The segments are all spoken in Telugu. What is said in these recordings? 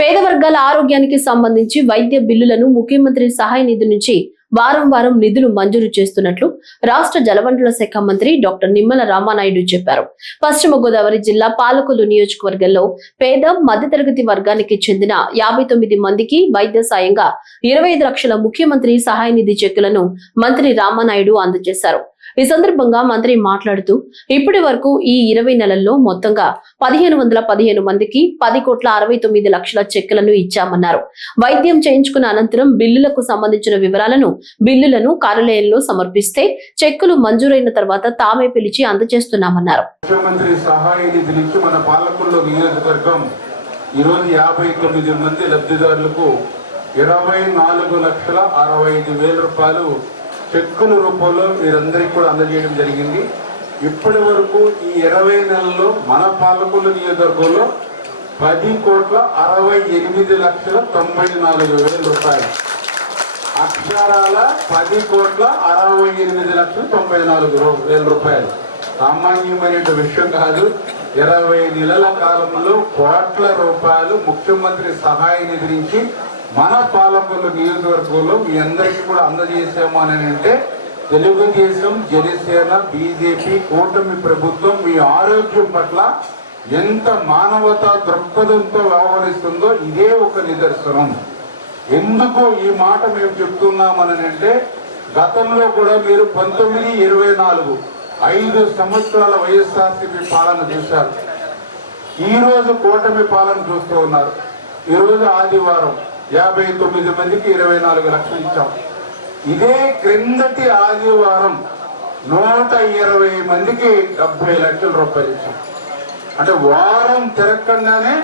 పేద వర్గాల ఆరోగ్యానికి సంబంధించి వైద్య బిల్లులను ముఖ్యమంత్రి సహాయ నిధి నుంచి వారం నిధులు మంజూరు చేస్తున్నట్లు రాష్ట్ర జలవనరుల శాఖ మంత్రి డాక్టర్ నిమ్మల రామానాయుడు చెప్పారు. పశ్చిమ గోదావరి జిల్లా పాలకొల్లు నియోజకవర్గంలో పేద మధ్యతరగతి వర్గానికి చెందిన 59 మందికి వైద్య సాయంగా 25 లక్షల ముఖ్యమంత్రి సహాయ నిధి చెక్కులను మంత్రి రామానాయుడు అందజేశారు. ఈ సందర్భంగా మంత్రి మాట్లాడుతూ ఇప్పటి వరకు ఈ 20 నెలల్లో మొత్తంగా 1515 మందికి 10,69,00,00,000 చెక్కులను ఇచ్చామన్నారు. వైద్యం చేయించుకున్న అనంతరం బిల్లులకు సంబంధించిన బిల్లులను కార్యాలయంలో సమర్పిస్తే చెక్కులు మంజూరైన తర్వాత తామే పిలిచి అందజేస్తున్నామన్నారు. ముఖ్యమంత్రి సహాయ నిధి నుంచి మన పాలకొల్లు నియోజకవర్గం ఈరోజు 59 మంది లబ్ధిదారులకు 24,65,000 రూపాయలు చెక్కుల రూపంలో వీరందరికీ కూడా అందజేయడం జరిగింది. ఇప్పటి వరకు ఈ 20 నెలల్లో మన పాలకొల్లు నియోజకవర్గంలో 10,68,94,000 రూపాయలు అక్షరాల 10,68,94,000 రూపాయలు సామాన్యమైన విషయం కాదు. 20 నెలల కాలంలో కోట్ల రూపాయలు ముఖ్యమంత్రి సహాయ నిధి నుంచి మన పాలకొల్లు నియోజకవర్గంలో మీ అందరికీ కూడా అందజేసాము అని అంటే తెలుగుదేశం, జనసేన, బీజేపీ కూటమి ప్రభుత్వం మీ ఆరోగ్యం పట్ల ఎంత మానవతా దృక్పథంతో వ్యవహరిస్తుందో ఇదే ఒక నిదర్శనం. ఎందుకు ఈ మాట మేము చెప్తున్నామని అంటే గతంలో కూడా మీరు 1924 5 సంవత్సరాల వైఎస్ఆర్సీపీ పాలన చూశారు. ఈరోజు కూటమి పాలన చూస్తూ ఉన్నారు. ఈరోజు ఆదివారం 59 మందికి 24 లక్షలు ఇచ్చాం. ఇదే క్రిందటి ఆదివారం 120 మందికి 70 లక్షల రూపాయలు ఇచ్చాం. అంటే వారం తిరగకుండానే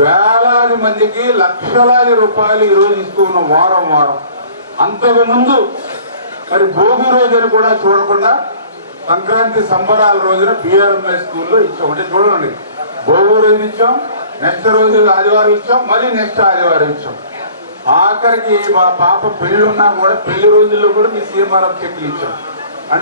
వేలాది మందికి లక్షలాది రూపాయలు ఈరోజు ఇస్తూ ఉన్నాం వారం. అంతకు ముందు మరి భోగి రోజుని కూడా చూడకుండా సంక్రాంతి సంబరాల రోజున BRMS స్కూల్లో ఇచ్చాం. అంటే చూడండి, భోగి రోజు ఇచ్చాం, నెక్స్ట్ రోజు ఆదివారం ఇచ్చాం, మళ్ళీ నెక్స్ట్ ఆదివారం ఇచ్చాం. ఆఖరికి మా పాప పెళ్లి ఉన్నా కూడా పెళ్లి రోజుల్లో కూడా మీ CMRF చెక్లు ఇచ్చాం.